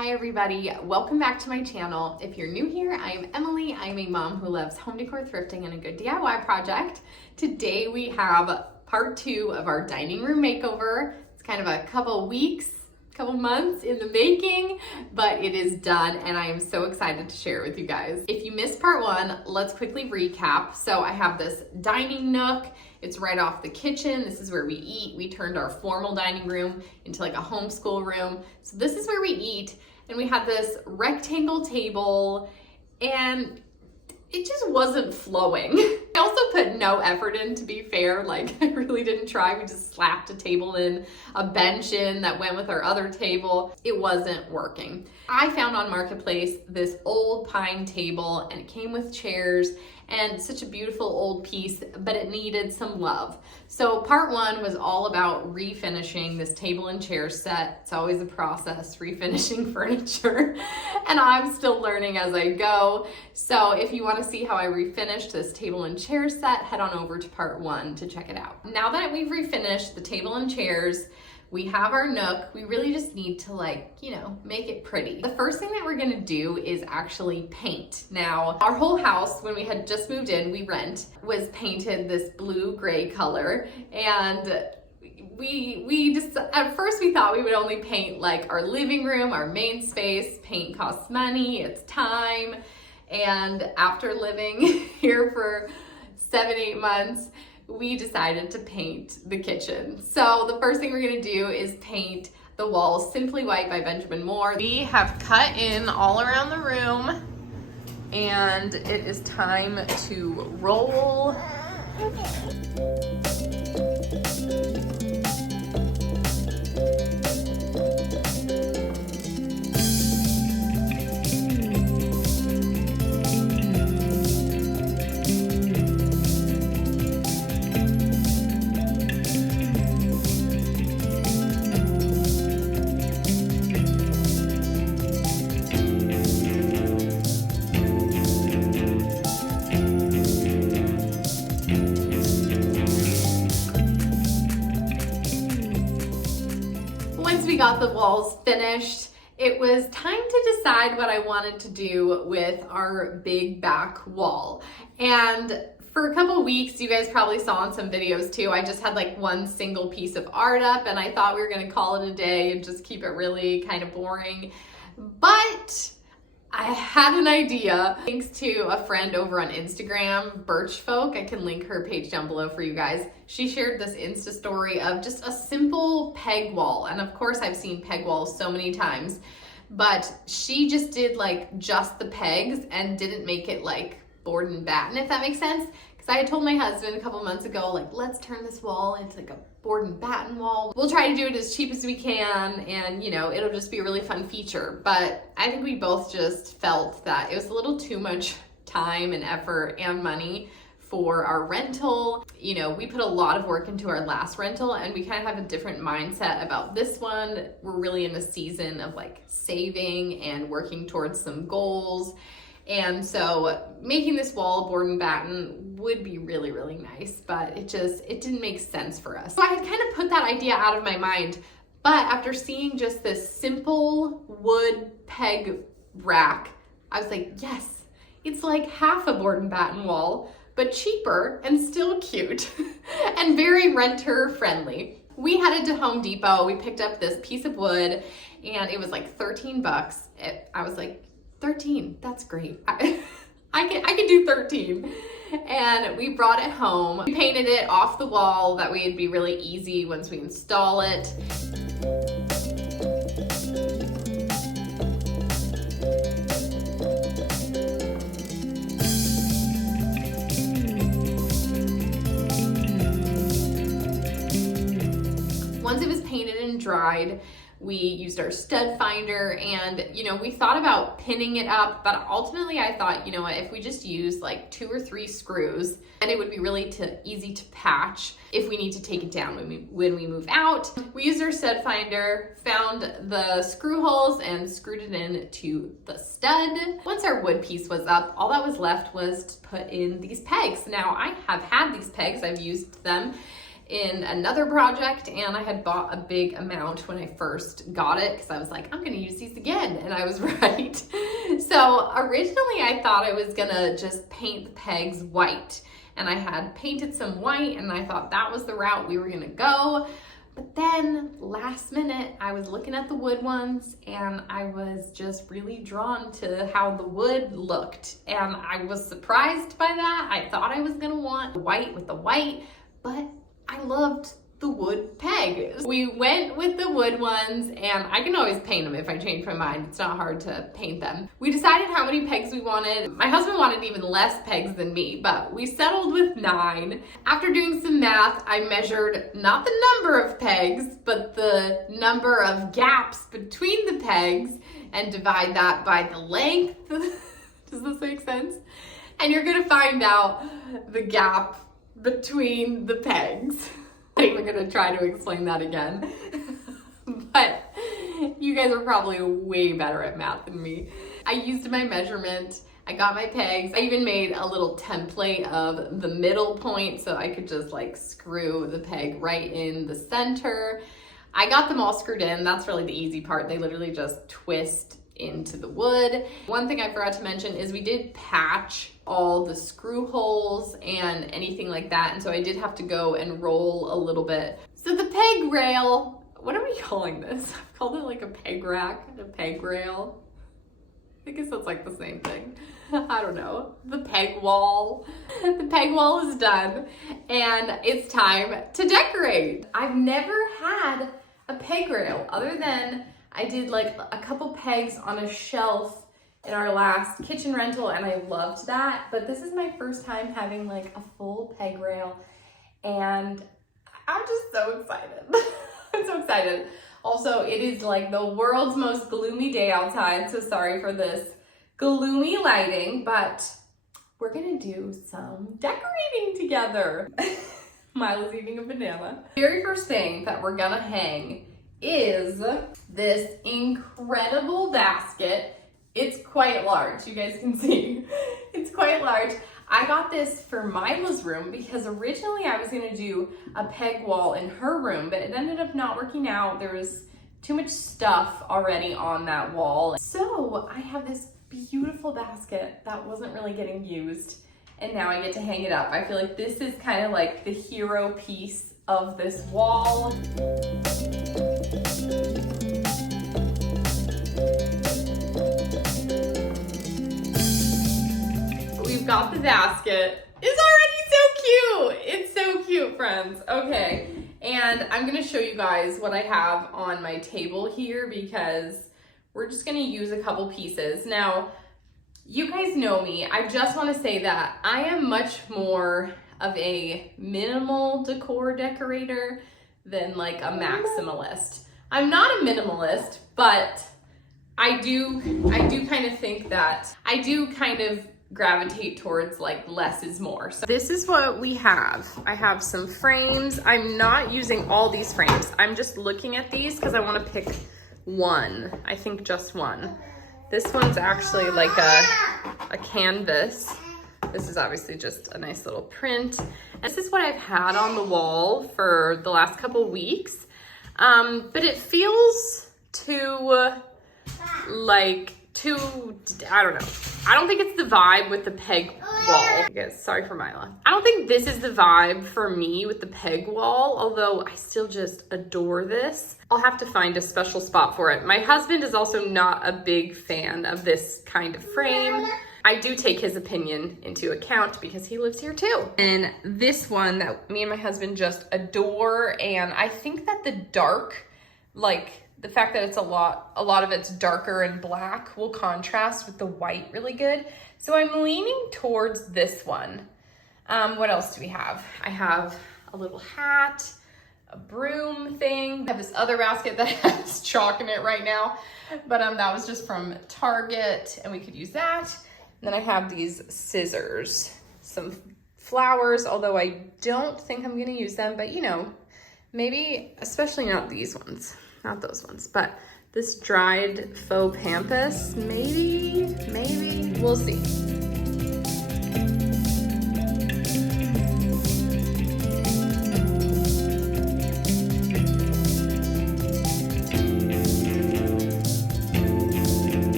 Hi everybody, welcome back to my channel. If you're new here, I am Emily. I'm a mom who loves home decor, thrifting, and a good DIY project. Today we have part 2 of our dining room makeover. It's kind of a couple months in the making, but it is done and I am so excited to share it with you guys. If you missed part 1, let's quickly recap. So I have this dining nook. It's right off the kitchen. This is where we eat. We turned our formal dining room into like a homeschool room. So this is where we eat. And we had this rectangle table and it just wasn't flowing. I also put no effort in, to be fair. Like, I really didn't try. We just slapped a table in, a bench in that went with our other table. It wasn't working. I found on Marketplace this old pine table and it came with chairs and such a beautiful old piece, but it needed some love. So part 1 was all about refinishing this table and chair set. It's always a process, refinishing furniture, and I'm still learning as I go. So if you want to see how I refinished this table and chair set, head on over to part 1 to check it out. Now that we've refinished the table and chairs, we have our nook. We really just need to make it pretty. The first thing that we're gonna do is actually paint. Now, our whole house, when we had just moved in, we rent, was painted this blue-gray color. And we just, at first we thought we would only paint like our living room, our main space. Paint costs money, it's time. And after living here for 7-8 months, we decided to paint the kitchen. So the first thing we're gonna do is paint the walls Simply White by Benjamin Moore. We have cut in all around the room and it is time to roll. Once we got the walls finished, it was time to decide what I wanted to do with our big back wall. And for a couple weeks, you guys probably saw in some videos too, I just had like one single piece of art up and I thought we were gonna call it a day and just keep it really kind of boring. But I had an idea, thanks to a friend over on Instagram, Birch Folk. I can link her page down below for you guys. She shared this Insta story of just a simple peg wall. And of course I've seen peg walls so many times, but she just did like just the pegs and didn't make it like board and batten, if that makes sense. Because I had told my husband a couple months ago, like, let's turn this wall into like a board and batten wall. We'll try to do it as cheap as we can and it'll just be a really fun feature. But I think we both just felt that it was a little too much time and effort and money for our rental. We put a lot of work into our last rental and we kind of have a different mindset about this one. We're really in a season of like saving and working towards some goals. And so making this wall board and batten would be really, really nice, but it didn't make sense for us. So I had kind of put that idea out of my mind, but after seeing just this simple wood peg rack, I was like, yes, it's like half a board and batten wall, but cheaper and still cute and very renter friendly. We headed to Home Depot. We picked up this piece of wood and it was like 13 bucks. I was like, 13, that's great. I can do 13. And we brought it home. We painted it off the wall. That way it'd be really easy once we install it. Once it was painted and dried, we used our stud finder and, we thought about pinning it up, but ultimately I thought, if we just use like 2 or 3 screws, and it would be really easy to patch if we need to take it down when we move out. We used our stud finder, found the screw holes and screwed it in to the stud. Once our wood piece was up, all that was left was to put in these pegs. Now I have had these pegs, I've used them in another project, and I had bought a big amount when I first got it because I was like, I'm gonna use these again, and I was right. So originally I thought I was gonna just paint the pegs white, and I had painted some white, and I thought that was the route we were gonna go. But then last minute, I was looking at the wood ones, and I was just really drawn to how the wood looked. And I was surprised by that. I thought I was gonna want white with the white, but I loved the wood peg. We went with the wood ones, and I can always paint them if I change my mind. It's not hard to paint them. We decided how many pegs we wanted. My husband wanted even less pegs than me, but we settled with 9. After doing some math, I measured not the number of pegs, but the number of gaps between the pegs, and divide that by the length. Does this make sense? And you're gonna find out the gap between the pegs. I'm not even gonna try to explain that again. But you guys are probably way better at math than me. I used my measurement, I got my pegs. I even made a little template of the middle point so I could just like screw the peg right in the center. I got them all screwed in. That's really the easy part. They literally just twist into the wood. One thing I forgot to mention is we did patch all the screw holes and anything like that, and so I did have to go and roll a little bit. So the peg rail, what are we calling this? I've called it like a peg rack, a peg rail. I guess that's like the same thing. I don't know. The peg wall. The peg wall is done, and it's time to decorate. I've never had a peg rail other than I did like a couple pegs on a shelf in our last kitchen rental, and I loved that. But this is my first time having like a full peg rail, and I'm just so excited. I'm so excited. Also, it is like the world's most gloomy day outside, so sorry for this gloomy lighting, but we're gonna do some decorating together. Milo's eating a banana. The very first thing that we're gonna hang is this incredible basket. It's quite large, you guys can see. It's quite large. I got this for Mila's room because originally I was gonna do a peg wall in her room, but it ended up not working out. There was too much stuff already on that wall. So I have this beautiful basket that wasn't really getting used, and now I get to hang it up. I feel like this is kind of like the hero piece of this wall. We've got the basket. It's already so cute. It's so cute, friends. Okay, and I'm gonna show you guys what I have on my table here because we're just gonna use a couple pieces. Now, you guys know me. I just wanna say that I am much more of a minimal decor decorator than like a maximalist. I'm not a minimalist, but I do kind of think that I do kind of gravitate towards like less is more. So this is what we have. I have some frames. I'm not using all these frames. I'm just looking at these because I want to pick one. I think just one. This one's actually like a canvas. This is obviously just a nice little print. And this is what I've had on the wall for the last couple weeks. But it feels too, I don't know. I don't think it's the vibe with the peg wall. Yes, sorry for Mila. I don't think this is the vibe for me with the peg wall, although I still just adore this. I'll have to find a special spot for it. My husband is also not a big fan of this kind of frame. I do take his opinion into account because he lives here too. And this one that me and my husband just adore, and I think that the dark, like the fact that it's a lot of it's darker and black will contrast with the white really good. So I'm leaning towards this one. What else do we have? I have a little hat, a broom thing. I have this other basket that has chalk in it right now, but that was just from Target, and we could use that. And then I have these scissors, some flowers, although I don't think I'm gonna use them, but you know, maybe, especially not these ones. Not those ones, but this dried faux pampas, maybe, we'll see.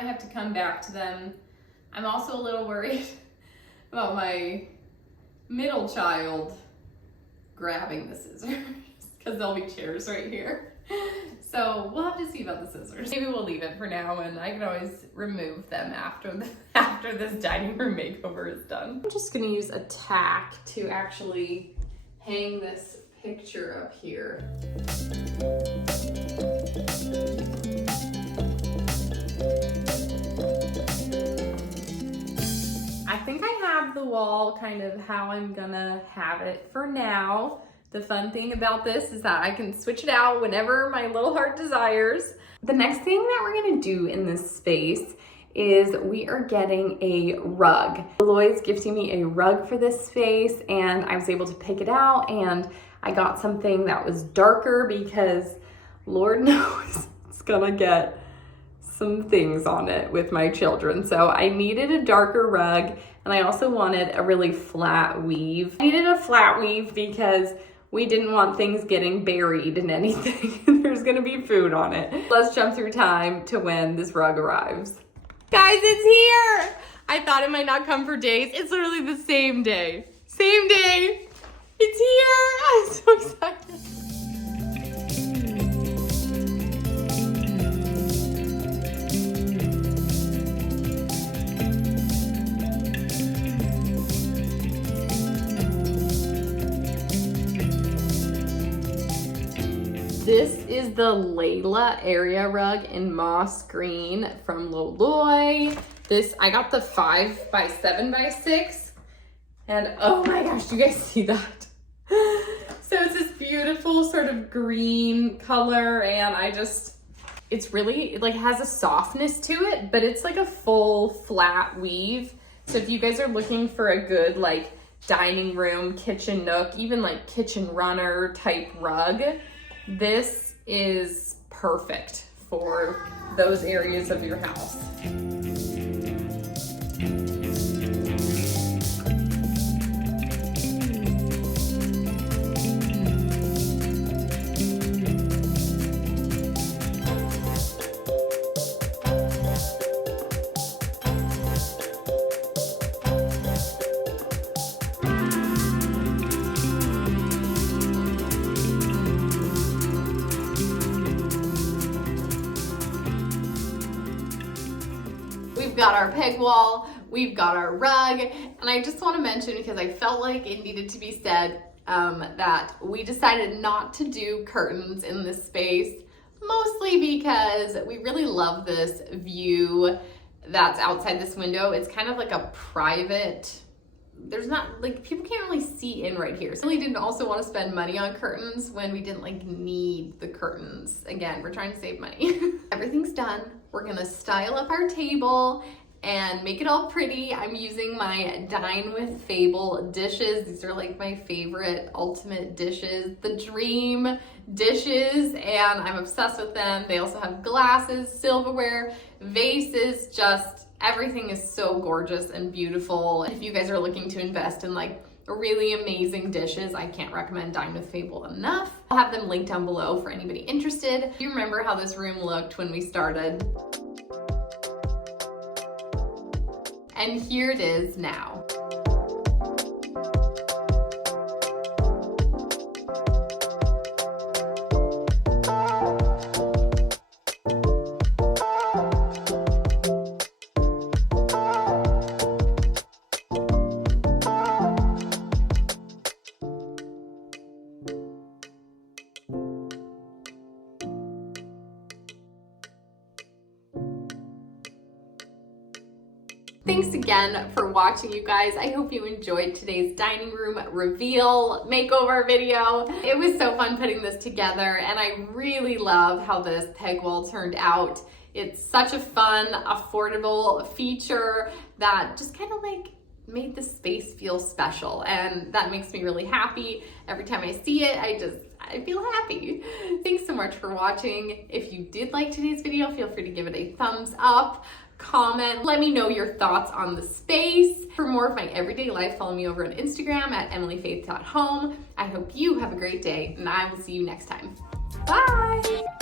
I have to come back to them. I'm also a little worried about my middle child grabbing the scissors because there'll be chairs right here. So we'll have to see about the scissors. Maybe we'll leave it for now and I can always remove them after this dining room makeover is done. I'm just gonna use a tack to actually hang this picture up here. I think I have the wall kind of how I'm gonna have it for now. The fun thing about this is that I can switch it out whenever my little heart desires. The next thing that we're gonna do in this space is we are getting a rug. Lloyd's gifting me a rug for this space and I was able to pick it out, and I got something that was darker because Lord knows it's gonna get some things on it with my children. So I needed a darker rug, and I also wanted a really flat weave. I needed a flat weave because we didn't want things getting buried in anything. There's gonna be food on it. Let's jump through time to when this rug arrives. Guys, it's here! I thought it might not come for days. It's literally the same day. Same day. It's here! I'm so excited. This is the Layla area rug in moss green from Loloy. This, I got the 5x7x6, and oh my gosh, do you guys see that? So it's this beautiful sort of green color, and it's really, it like has a softness to it, but it's like a full flat weave. So if you guys are looking for a good like dining room, kitchen nook, even like kitchen runner type rug, this is perfect for those areas of your house. We've got our peg wall, we've got our rug, and I just want to mention, because I felt like it needed to be said, that we decided not to do curtains in this space, mostly because we really love this view that's outside this window. It's kind of like a private, there's not, like, people can't really see in right here. So we really didn't also want to spend money on curtains when we didn't like need the curtains. Again, we're trying to save money. Everything's done. We're gonna style up our table and make it all pretty. I'm using my Dine with Fable dishes. These are like my favorite ultimate dishes, the dream dishes, and I'm obsessed with them. They also have glasses, silverware, vases, just everything is so gorgeous and beautiful. If you guys are looking to invest in like really amazing dishes, I can't recommend Dine with Fable enough. I'll have them linked down below for anybody interested. Do you remember how this room looked when we started? And here it is now. Thanks again for watching, you guys. I hope you enjoyed today's dining room reveal makeover video. It was so fun putting this together, and I really love how this peg wall turned out. It's such a fun, affordable feature that just kind of like made the space feel special, and that makes me really happy. Every time I see it, I feel happy. Thanks so much for watching. If you did like today's video, feel free to give it a thumbs up. Comment, let me know your thoughts on the space. For more of my everyday life, follow me over on Instagram at emilyfaith.home. I hope you have a great day, and I will see you next time. Bye!